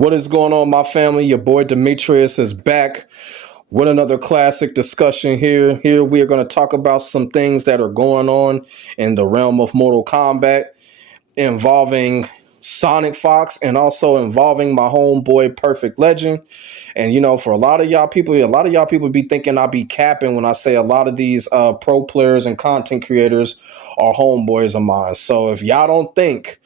What is going on, my family? Your boy Demetrius is back with another classic discussion here. Here we are going to talk about some things that are going on in the realm of Mortal Kombat involving sonicfox and also involving my homeboy Perfect Legend. And you know, for a lot of y'all people be thinking I be capping when I say a lot of these pro players and content creators are homeboys of mine. So if y'all don't think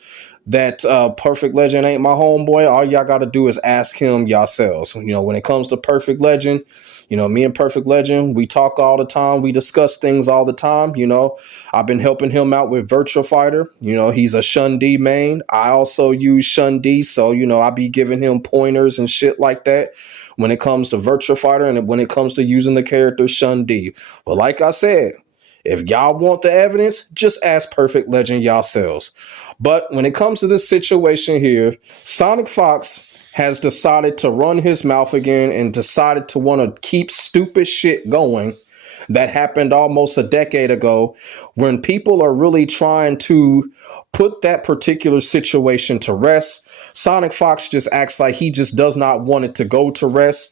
that Perfect Legend ain't my homeboy, all y'all got to do is ask him yourselves. You know, when it comes to Perfect Legend, you know, me and Perfect Legend, we talk all the time. We discuss things all the time. You know, I've been helping him out with Virtua Fighter. You know, he's a Shun D main. I also use Shun D. So, you know, I be giving him pointers and shit like that when it comes to Virtua Fighter and when it comes to using the character Shun D. But like I said, if y'all want the evidence, just ask Perfect Legend yourselves. But when it comes to this situation here, sonicfox has decided to run his mouth again and decided to want to keep stupid shit going that happened almost a decade ago when people are really trying to put that particular situation to rest. sonicfox just acts like he just does not want it to go to rest.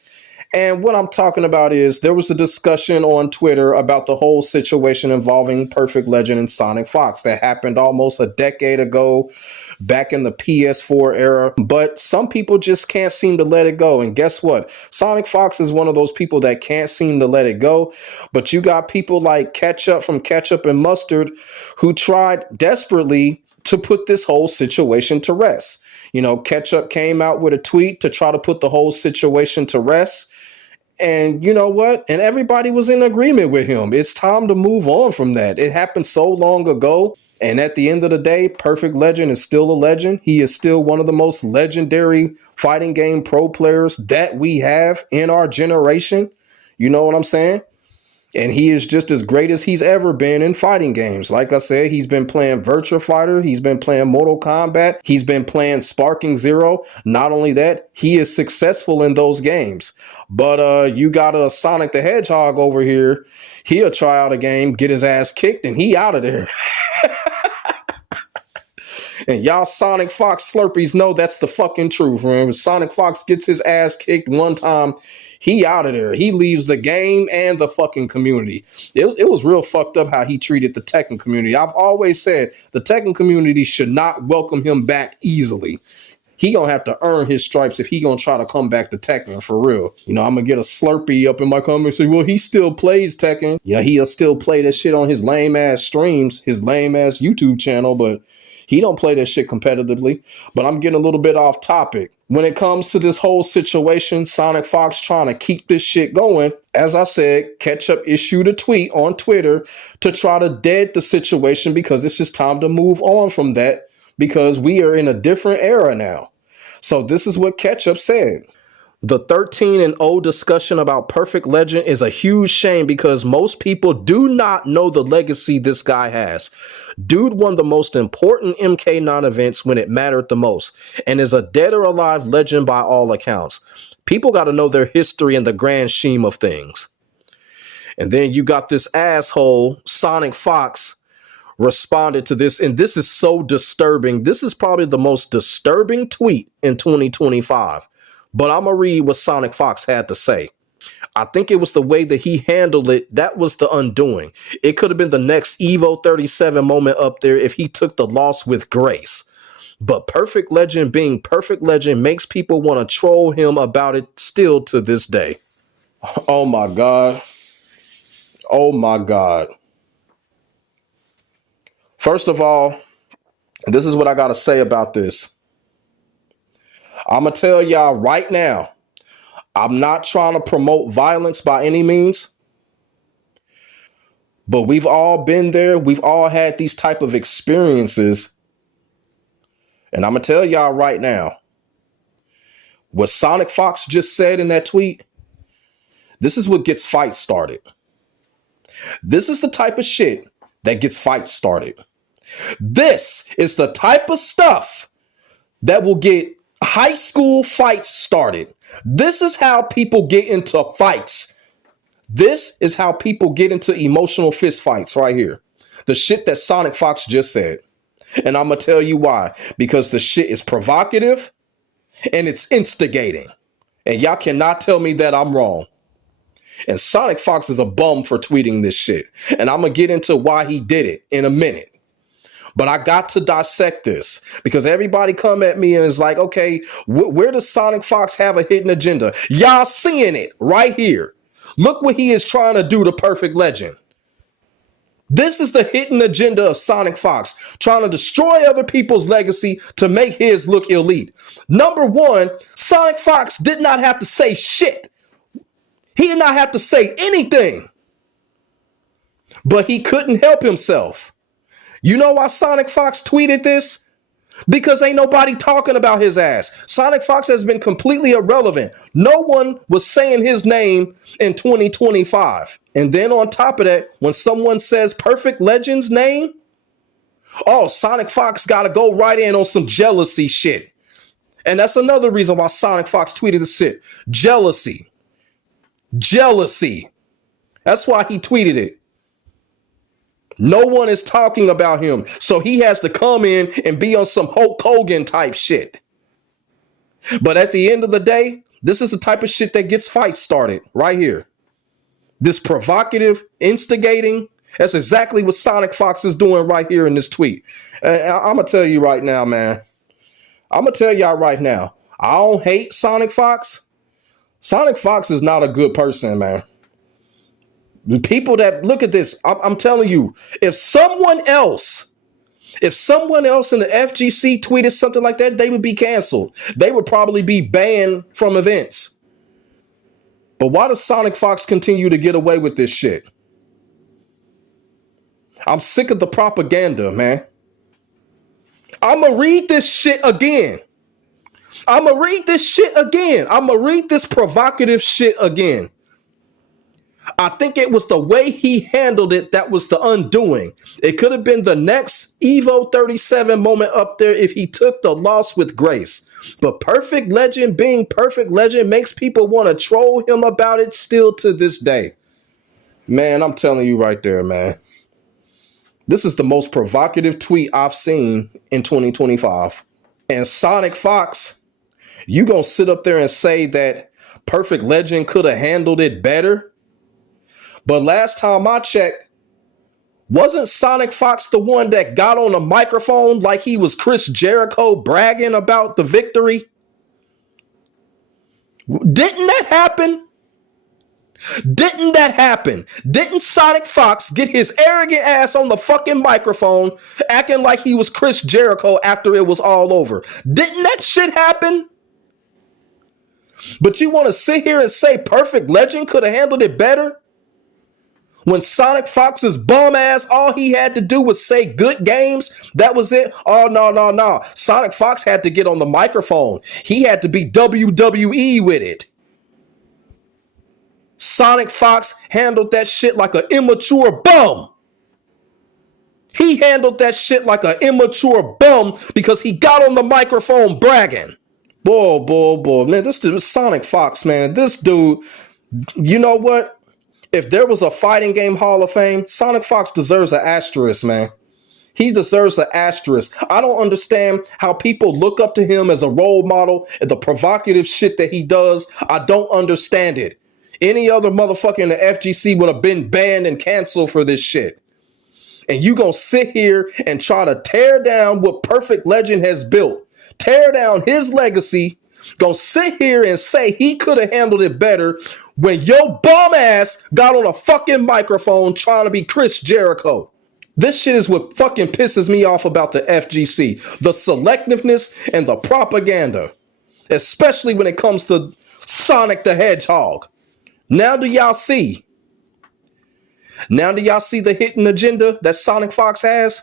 And what I'm talking about is there was a discussion on Twitter about the whole situation involving Perfect Legend and sonicfox that happened almost a decade ago, back in the PS4 era. But some people just can't seem to let it go. And guess what? sonicfox is one of those people that can't seem to let it go. But you got people like Ketchup from Ketchup and Mustard who tried desperately to put this whole situation to rest. You know, Ketchup came out with a tweet to try to put the whole situation to rest. And you know what? And everybody was in agreement with him. It's time to move on from that. It happened so long ago. And at the end of the day, Perfect Legend is still a legend. He is still one of the most legendary fighting game pro players that we have in our generation. You know what I'm saying? And he is just as great as he's ever been in fighting games. Like I said, he's been playing Virtua Fighter. He's been playing Mortal Kombat. He's been playing Sparking Zero. Not only that, he is successful in those games. But you got a Sonic the Hedgehog over here. He'll try out a game, get his ass kicked, and he out of there. And y'all sonicfox slurpees know that's the fucking truth. When sonicfox gets his ass kicked one time, he out of there. He leaves the game and the fucking community. It was real fucked up how he treated the Tekken community. I've always said the Tekken community should not welcome him back easily. He gonna have to earn his stripes if he gonna try to come back to Tekken for real. You know, I'm gonna get a Slurpee up in my comments and say, well, he still plays Tekken. Yeah, he'll still play that shit on his lame ass streams, his lame ass YouTube channel, but he don't play that shit competitively. But I'm getting a little bit off topic. When it comes to this whole situation, sonicfox trying to keep this shit going, as I said, Ketchup issued a tweet on Twitter to try to dead the situation because it's just time to move on from that because we are in a different era now. So this is what Ketchup said. The 13-0 discussion about Perfect Legend is a huge shame because most people do not know the legacy this guy has. Dude won the most important MK9 events when it mattered the most and is a dead or alive legend by all accounts. People got to know their history and the grand scheme of things. And then you got this asshole, sonicfox, responded to this, and this is so disturbing. This is probably the most disturbing tweet in 2025. But I'm going to read what sonicfox had to say. I think it was the way that he handled it. That was the undoing. It could have been the next Evo 37 moment up there if he took the loss with grace. But Perfect Legend being Perfect Legend makes people want to troll him about it still to this day. Oh my God. Oh my God. First of all, this is what I got to say about this. I'm going to tell y'all right now, I'm not trying to promote violence by any means, but we've all been there. We've all had these type of experiences. And I'm going to tell y'all right now, what sonicfox just said in that tweet, this is what gets fights started. This is the type of shit that gets fights started. This is the type of stuff that will get high school fights started. This is how people get into fights. This is how people get into emotional fist fights right here. The shit that sonicfox just said. And I'm going to tell you why. Because the shit is provocative. and it's instigating. And y'all cannot tell me that I'm wrong. And Sonic Fox is a bum for tweeting this shit. And I'm going to get into why he did it in a minute. But I got to dissect this because everybody come at me and is like, okay, where does Sonic Fox have a hidden agenda? Y'all seeing it right here. Look what he is trying to do to Perfect Legend. This is the hidden agenda of Sonic Fox, trying to destroy other people's legacy to make his look elite. Number one, Sonic Fox did not have to say shit. He did not have to say anything. But he couldn't help himself. You know why Sonic Fox tweeted this? Because ain't nobody talking about his ass. Sonic Fox has been completely irrelevant. No one was saying his name in 2025. And then on top of that, when someone says Perfect Legend's name, oh, Sonic Fox got to go right in on some jealousy shit. And that's another reason why Sonic Fox tweeted this shit. Jealousy. Jealousy. That's why he tweeted it. No one is talking about him, so he has to come in and be on some Hulk Hogan type shit. But at the end of the day, this is the type of shit that gets fights started right here. This provocative, instigating, that's exactly what Sonic Fox is doing right here in this tweet. I'm going to tell you right now, man. I'm going to tell y'all right now. I don't hate Sonic Fox. Sonic Fox is not a good person, man. People that look at this, I'm telling you, if someone else in the FGC tweeted something like that, they would be canceled. They would probably be banned from events. But why does Sonic Fox continue to get away with this shit? I'm sick of the propaganda, man. I'm going to read this shit again. I'm going to read this provocative shit again. I think it was the way he handled it that was the undoing. It could have been the next Evo 37 moment up there if he took the loss with grace. But Perfect Legend being Perfect Legend makes people want to troll him about it still to this day. Man, I'm telling you right there, man. This is the most provocative tweet I've seen in 2025. And Sonic Fox, you gonna sit up there and say that Perfect Legend could have handled it better? But last time I checked, wasn't Sonic Fox the one that got on the microphone like he was Chris Jericho bragging about the victory? Didn't that happen? Didn't Sonic Fox get his arrogant ass on the fucking microphone acting like he was Chris Jericho after it was all over? Didn't that shit happen? But you want to sit here and say Perfect Legend could have handled it better? When Sonic Fox's bum ass, all he had to do was say good games. That was it. Oh, no. Sonic Fox had to get on the microphone. He had to be WWE with it. Sonic Fox handled that shit like an immature bum. He handled that shit like an immature bum because he got on the microphone bragging. Boy. Man, this dude, Sonic Fox, man. This dude, you know what? If there was a fighting game Hall of Fame, Sonic Fox deserves an asterisk, man. He deserves an asterisk. I don't understand how people look up to him as a role model and the provocative shit that he does. I don't understand it. Any other motherfucker in the FGC would have been banned and canceled for this shit. And you gonna sit here and try to tear down what Perfect Legend has built. Tear down his legacy. Gonna sit here and say he could have handled it better when your bum ass got on a fucking microphone trying to be Chris Jericho. This shit is what fucking pisses me off about the FGC. The selectiveness and the propaganda. Especially when it comes to Sonic the Hedgehog. Now do y'all see? Now do y'all see the hidden agenda that Sonic Fox has?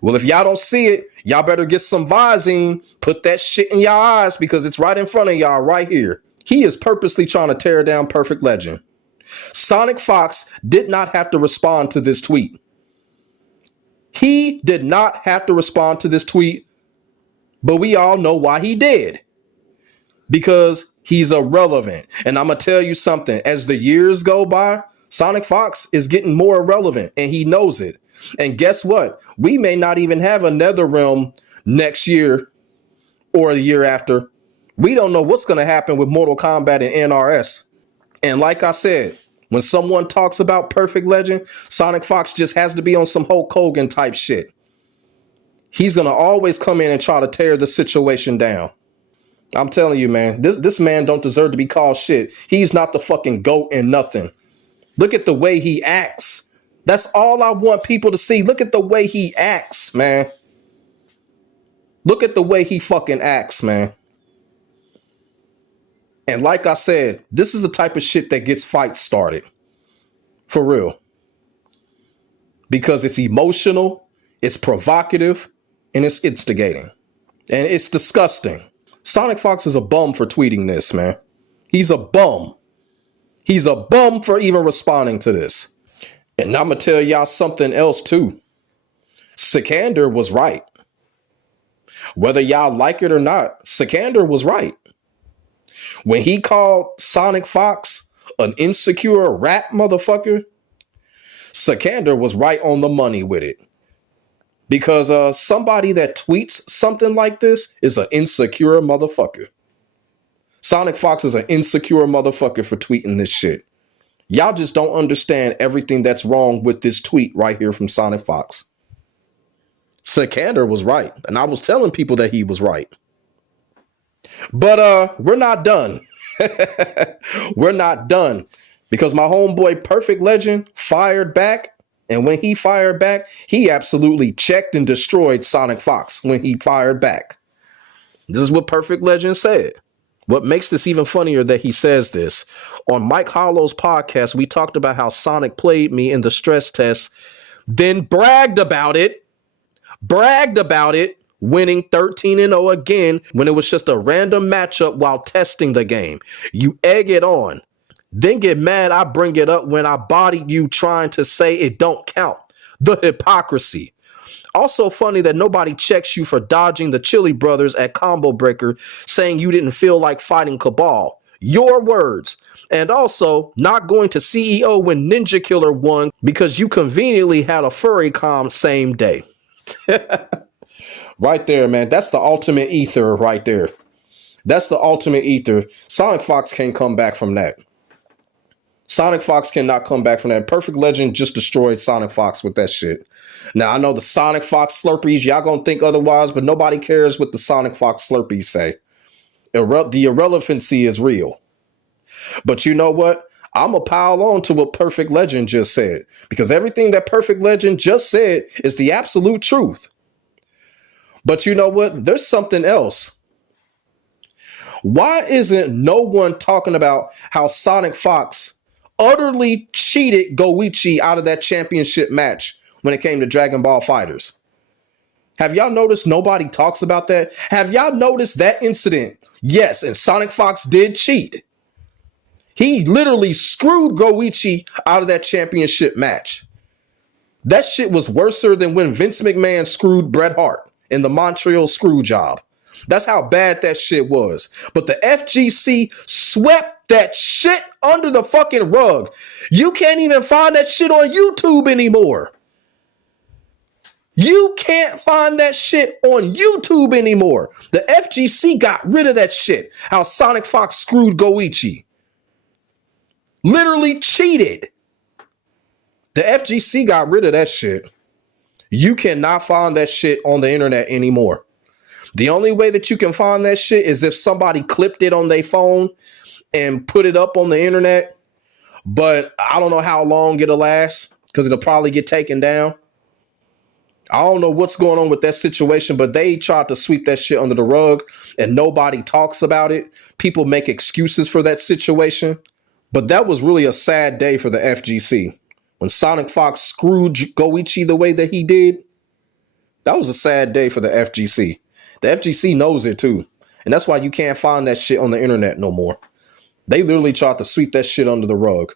Well, if y'all don't see it, y'all better get some Visine, put that shit in y'all eyes because it's right in front of y'all right here. He is purposely trying to tear down Perfect Legend. Sonic Fox did not have to respond to this tweet. He did not have to respond to this tweet, but we all know why he did. Because he's irrelevant. And I'm going to tell you something. As the years go by, Sonic Fox is getting more irrelevant, and he knows it. And guess what? We may not even have a NetherRealm next year or the year after. We don't know what's going to happen with Mortal Kombat and NRS. And like I said, when someone talks about Perfect Legend, Sonic Fox just has to be on some Hulk Hogan type shit. He's going to always come in and try to tear the situation down. I'm telling you, man, this man don't deserve to be called shit. He's not the fucking GOAT and nothing. Look at the way he acts. That's all I want people to see. Look at the way he acts, man. Look at the way he fucking acts, man. And like I said, this is the type of shit that gets fights started. For real. Because it's emotional, it's provocative, and it's instigating. And it's disgusting. Sonic Fox is a bum for tweeting this, man. He's a bum. He's a bum for even responding to this. And I'm going to tell y'all something else too. Sikander was right. Whether y'all like it or not, Sikander was right. When he called Sonic Fox an insecure rat motherfucker, Sikander was right on the money with it. Because somebody that tweets something like this is an insecure motherfucker. Sonic Fox is an insecure motherfucker for tweeting this shit. Y'all just don't understand everything that's wrong with this tweet right here from Sonic Fox. Sikander was right, and I was telling people that he was right. But we're not done. We're not done. Because my homeboy Perfect Legend fired back. And when he fired back, he absolutely checked and destroyed Sonic Fox when he fired back. This is what Perfect Legend said. What makes this even funnier that he says this. On Mike Hollow's podcast, we talked about how Sonic played me in the stress test, then bragged about it, winning 13-0 again when it was just a random matchup while testing the game. You egg it on. Then get mad I bring it up when I bodied you trying to say it don't count. The hypocrisy. Also funny that nobody checks you for dodging the Chili Brothers at Combo Breaker, saying you didn't feel like fighting Cabal. Your words. And also not going to CEO when Ninja Killer won because you conveniently had a furry com same day. Right there, man. That's the ultimate ether right there. That's the ultimate ether. Sonic Fox can't come back from that. Sonic Fox cannot come back from that. Perfect Legend just destroyed Sonic Fox with that shit. Now, I know the Sonic Fox Slurpees, y'all gonna think otherwise, but nobody cares what the Sonic Fox Slurpees say. The irrelevancy is real. But you know what? I'm gonna pile on to what Perfect Legend just said. Because everything that Perfect Legend just said is the absolute truth. But you know what? There's something else. Why isn't no one talking about how Sonic Fox utterly cheated Goichi out of that championship match when it came to Dragon Ball FighterZ? Have y'all noticed nobody talks about that? Have y'all noticed that incident? Yes, and Sonic Fox did cheat. He literally screwed Goichi out of that championship match. That shit was worse than when Vince McMahon screwed Bret Hart in the Montreal screw job. That's how bad that shit was. But the FGC swept that shit under the fucking rug. You can't even find that shit on YouTube anymore. You can't find that shit on YouTube anymore. The FGC got rid of that shit. How Sonic Fox screwed Goichi. Literally cheated. The FGC got rid of that shit. You cannot find that shit on the internet anymore. The only way that you can find that shit is if somebody clipped it on their phone and put it up on the internet. But I don't know how long it'll last because it'll probably get taken down. I don't know what's going on with that situation, but they tried to sweep that shit under the rug and nobody talks about it. People make excuses for that situation. But that was really a sad day for the FGC. When Sonic Fox screwed Goichi the way that he did, that was a sad day for the FGC. The FGC knows it too. And that's why you can't find that shit on the internet no more. They literally tried to sweep that shit under the rug.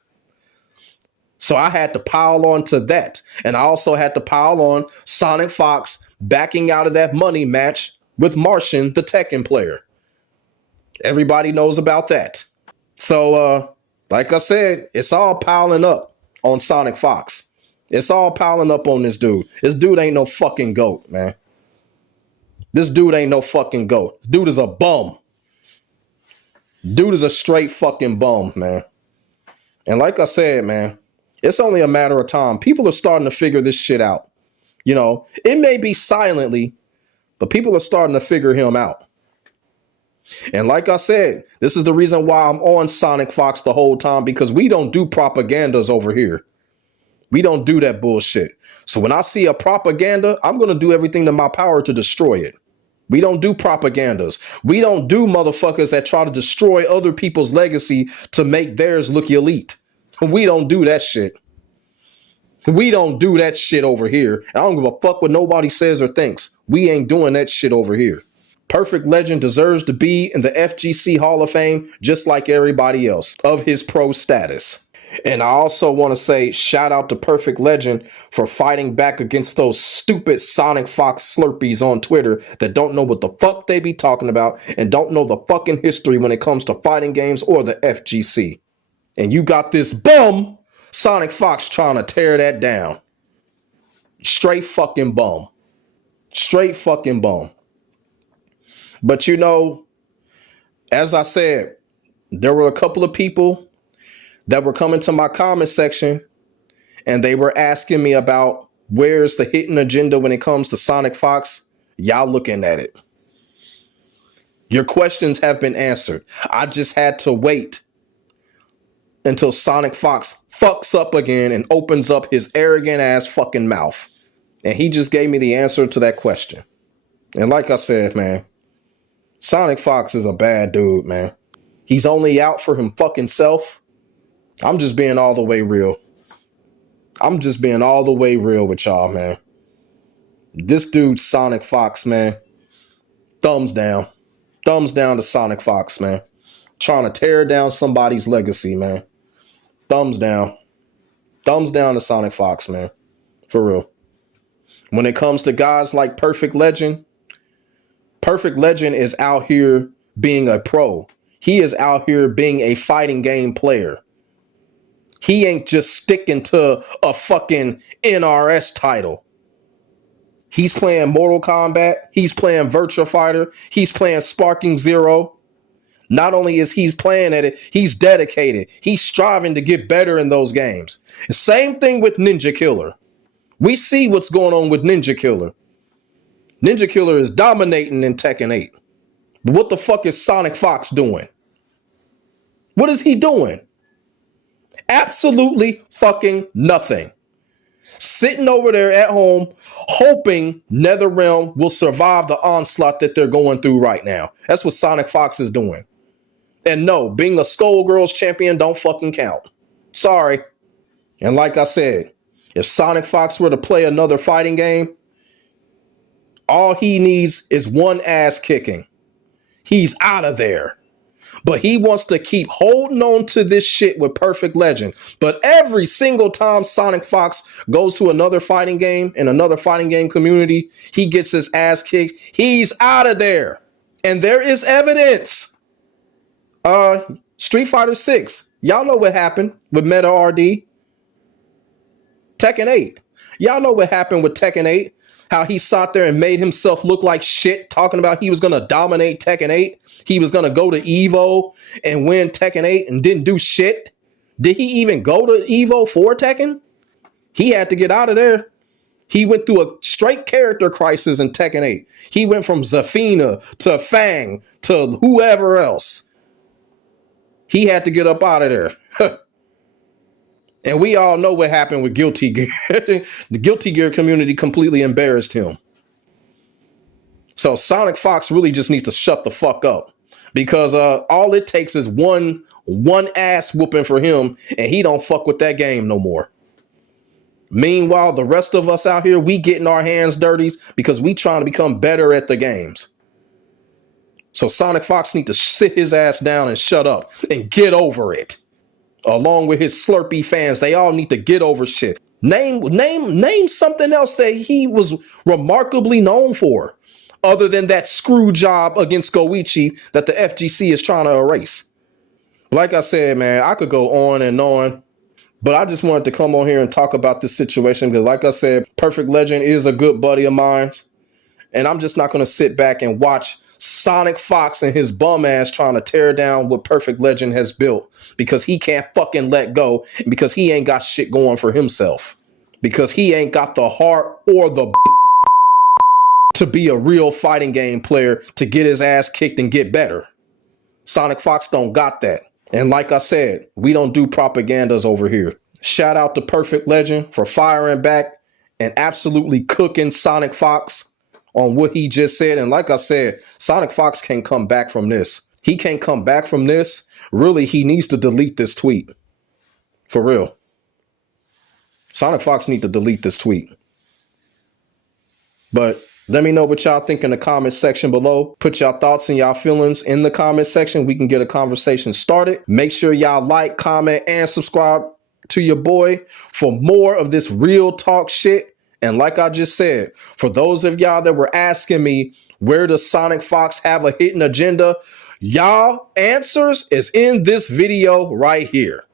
So I had to pile on to that. And I also had to pile on Sonic Fox backing out of that money match with Martian, the Tekken player. Everybody knows about that. So, like I said, it's all piling up on Sonic Fox. It's all piling up on this dude. This dude ain't no fucking GOAT, man. This dude ain't no fucking GOAT. This dude is a bum. Dude is a straight fucking bum, man. And like I said, man, it's only a matter of time. People are starting to figure this shit out. You know, it may be silently, but people are starting to figure him out. And like I said, this is the reason why I'm on Sonic Fox the whole time, because we don't do propagandas over here. We don't do that bullshit. So when I see a propaganda, I'm going to do everything in my power to destroy it. We don't do propagandas. We don't do motherfuckers that try to destroy other people's legacy to make theirs look elite. We don't do that shit. We don't do that shit over here. I don't give a fuck what nobody says or thinks. We ain't doing that shit over here. Perfect Legend deserves to be in the FGC Hall of Fame just like everybody else of his pro status. And I also want to say shout out to Perfect Legend for fighting back against those stupid Sonic Fox Slurpees on Twitter that don't know what the fuck they be talking about and don't know the fucking history when it comes to fighting games or the FGC. And you got this bum Sonic Fox trying to tear that down. Straight fucking bum. Straight fucking bum. But you know, as I said, there were a couple of people that were coming to my comment section and they were asking me about where's the hidden agenda when it comes to Sonic Fox. Y'all looking at it. Your questions have been answered. I just had to wait until Sonic Fox fucks up again and opens up his arrogant ass fucking mouth. And he just gave me the answer to that question. And like I said, man, Sonic Fox is a bad dude, man. He's only out for him fucking self. I'm just being all the way real. I'm just being all the way real with y'all, man. This dude, Sonic Fox, man. Thumbs down. Thumbs down to Sonic Fox, man. Trying to tear down somebody's legacy, man. Thumbs down. Thumbs down to Sonic Fox, man. For real. When it comes to guys like Perfect Legend is out here being a pro. He is out here being a fighting game player. He ain't just sticking to a fucking NRS title. He's playing Mortal Kombat. He's playing Virtua Fighter. He's playing Sparking Zero. Not only is he playing at it, he's dedicated. He's striving to get better in those games. Same thing with Ninja Killer. We see what's going on with Ninja Killer. Ninja Killer is dominating in Tekken 8. But what the fuck is Sonic Fox doing? What is he doing? Absolutely fucking nothing. Sitting over there at home, hoping NetherRealm will survive the onslaught that they're going through right now. That's what Sonic Fox is doing. And no, being a Skullgirls champion don't fucking count. Sorry. And like I said, if Sonic Fox were to play another fighting game, all he needs is one ass kicking. He's out of there. But he wants to keep holding on to this shit with Perfect Legend. But every single time Sonic Fox goes to another fighting game in another fighting game community, he gets his ass kicked. He's out of there. And there is evidence. Street Fighter 6. Y'all know what happened with Meta RD. Tekken 8. Y'all know what happened with Tekken 8. How he sat there and made himself look like shit, talking about he was going to dominate Tekken 8. He was going to go to Evo and win Tekken 8 and didn't do shit. Did he even go to Evo for Tekken? He had to get out of there. He went through a straight character crisis in Tekken 8. He went from Zafina to Fang to whoever else. He had to get up out of there. And we all know what happened with Guilty Gear. The Guilty Gear community completely embarrassed him. So Sonic Fox really just needs to shut the fuck up. Because all it takes is one ass whooping for him, and he don't fuck with that game no more. Meanwhile, the rest of us out here, we getting our hands dirty because we trying to become better at the games. So Sonic Fox need to sit his ass down and shut up and get over it. Along with his Slurpee fans, they all need to get over shit. Name something else that he was remarkably known for, other than that screw job against Goichi that the FGC is trying to erase. Like I said, man, I could go on and on, but I just wanted to come on here and talk about this situation because, like I said, Perfect Legend is a good buddy of mine, And I'm just not going to sit back and watch Sonic Fox and his bum ass trying to tear down what Perfect Legend has built because he can't fucking let go, because he ain't got shit going for himself, because he ain't got the heart or the to be a real fighting game player, to get his ass kicked and get better. Sonic Fox don't got that. And like I said, we don't do propagandas over here. Shout out to Perfect Legend for firing back and absolutely cooking Sonic Fox on what he just said. And like I said, Sonic Fox can't come back from this. He can't come back from this. Really, he needs to delete this tweet. For real. Sonic Fox needs to delete this tweet. But let me know what y'all think in the comment section below. Put y'all thoughts and y'all feelings in the comment section. We can get a conversation started. Make sure y'all like, comment, and subscribe to your boy for more of this real talk shit. And like I just said, for those of y'all that were asking me, where does Sonic Fox have a hidden agenda? Y'all answers is in this video right here.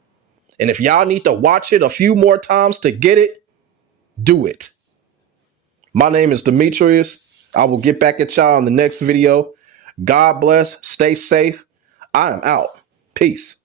And if y'all need to watch it a few more times to get it, do it. My name is Demetrius. I will get back at y'all in the next video. God bless. Stay safe. I am out. Peace.